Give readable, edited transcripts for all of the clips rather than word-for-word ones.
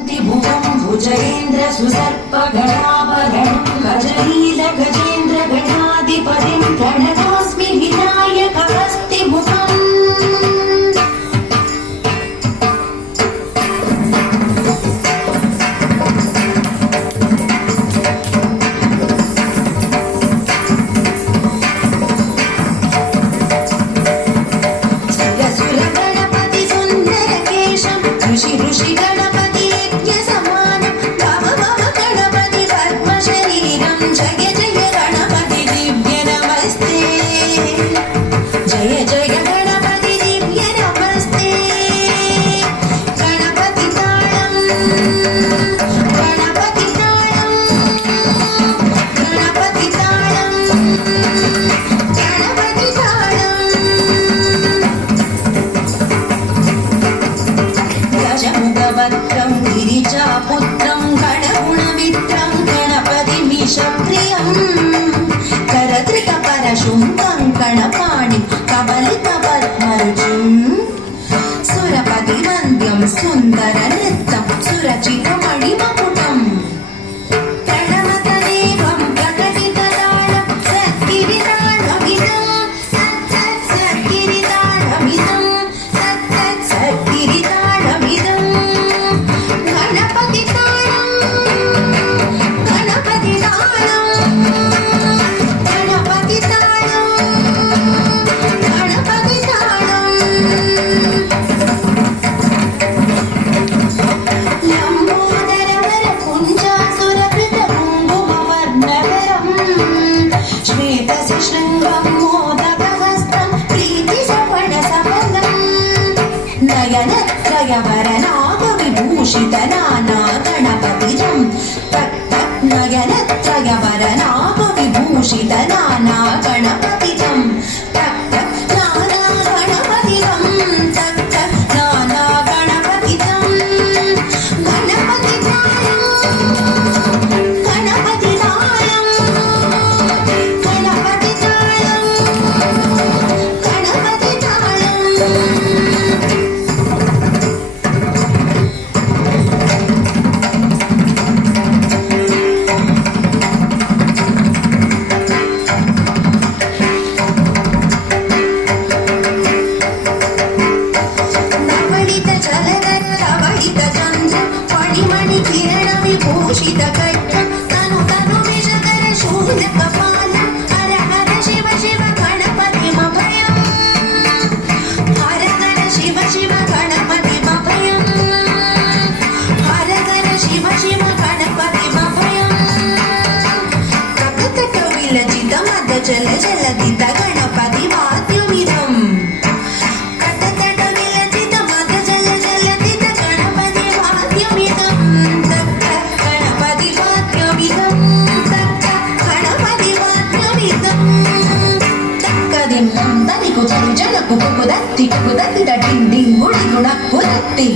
भुजगेन्द्र सुसर्पगणाभरणं गजनील गजेन्द्र गणाधिपतिं प्रणतोऽस्मि विनायकहस्तिमुखम्। ऋषि ऋषि गणपति यज्ञ समानं भव भव गणपति पद्म शरीरं जय जय गणपति दिव्य नमस्ते जय जय गणपति दिव्य नमस्ते। गणपति ताळं गणपति ताळं गणपति ताळं गणपति ताळं। गजमुखवक्त्रं गिरिजापुत्रं गणगुणमित्रं गणपतिमीशप्रियं करधृतपरशुण्डं गणपाणिं कबलितपद्मरुचिं सुरपतिवन्द्यं सुन्दरनृत्यं सुरचितमणिमकुटम् प्रणमतदेवं प्रकटितताळं सद्गिरिताळमिदं सद्गिरिताळमिदं सद्गिरिताळमिदं। गणपति ताळं गणपति ताळं गणपति ताळं गणपति ताळं। लम्बोदरवरकुञ्जासुरकृतकुङ्कुमवर्णधरं श्वेतशृङ्गं मोदकहस्तं प्रीतिसपणसफलं नयनत्रयवरनागविभूषितनाना गणपतिजं तक् तक् नयनत्रयवरनागविभूषितनाना गणपतिजं तक् तक् नाना गणपतिजं तक् तक् नाना गणपतिजं। गणपति ताळं गणपति ताळं गणपति ताळं गणपति ताळं। नवलित जलधर धवलित चन्द्र फणिमणि किरण विभूषित खड्ग तनु तनु विषधर शूलकपाल हर हर शिव शिव गणपतिमभयम् हर हर शिव शिव गणपतिमभयम् हर हर शिव शिव गणपतिमभयम्। तकतक विलजित मद जल जलदित गणपति वाद्यमिदम् तटतट विलजित मद जल जलदित गणपति वाद्यमिदं तक्क गणपति वाद्यमिदं तक्क गणपति वाद्यमिदं। तक्कदिं तनिकु जलु जलकु कुकुदत्ति कुकुदत्ति डिं डिं गुडि गुणकुदत्ति।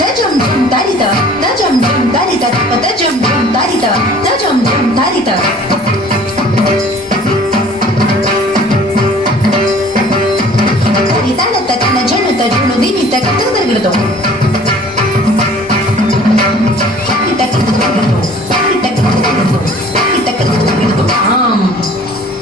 तजं जं तरित तजं जं तरित तजं जं तरित तजं जं तरित। तरितणत तन जणुत जणु दिमित कतदगिरदो कित कितदगिरदो कित कितदगिरदो कित कितदगिरदो आम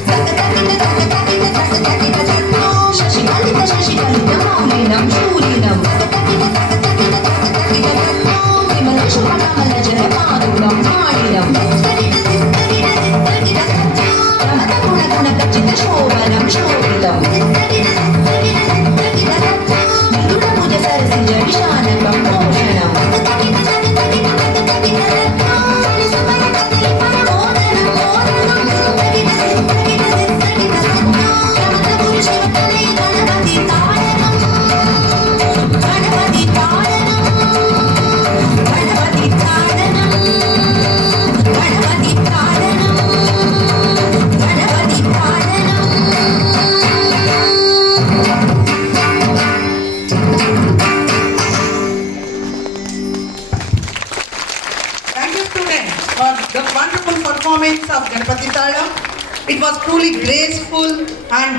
तक तकित तक तकित तक तकित तक्को शशिकलित शशिकलित मौलिनं शूलिनं तक तकित तक तकित तक तकित तक्को विमल शुभकमल जलपादुकं मालिनं तकित तकित तकित तक्को रमत गुण गुण कचित शोभनं शोभितं तकित तकित तकित तक्को विदुरभुज सरसिज विशानकं भूषणं तकित तकित तकित तकित तक्को सुमनकदलि परमोदनं मोदनं तकित तकित तकित तक्को रमत गुण शिवकले Ganpati ताळनं Ganpati ताळनं Ganpati ताळनं Ganpati ताळनं Ganpati ताळनं। Thank you, students, for the wonderful performance of Ganapati Talam. It was truly graceful and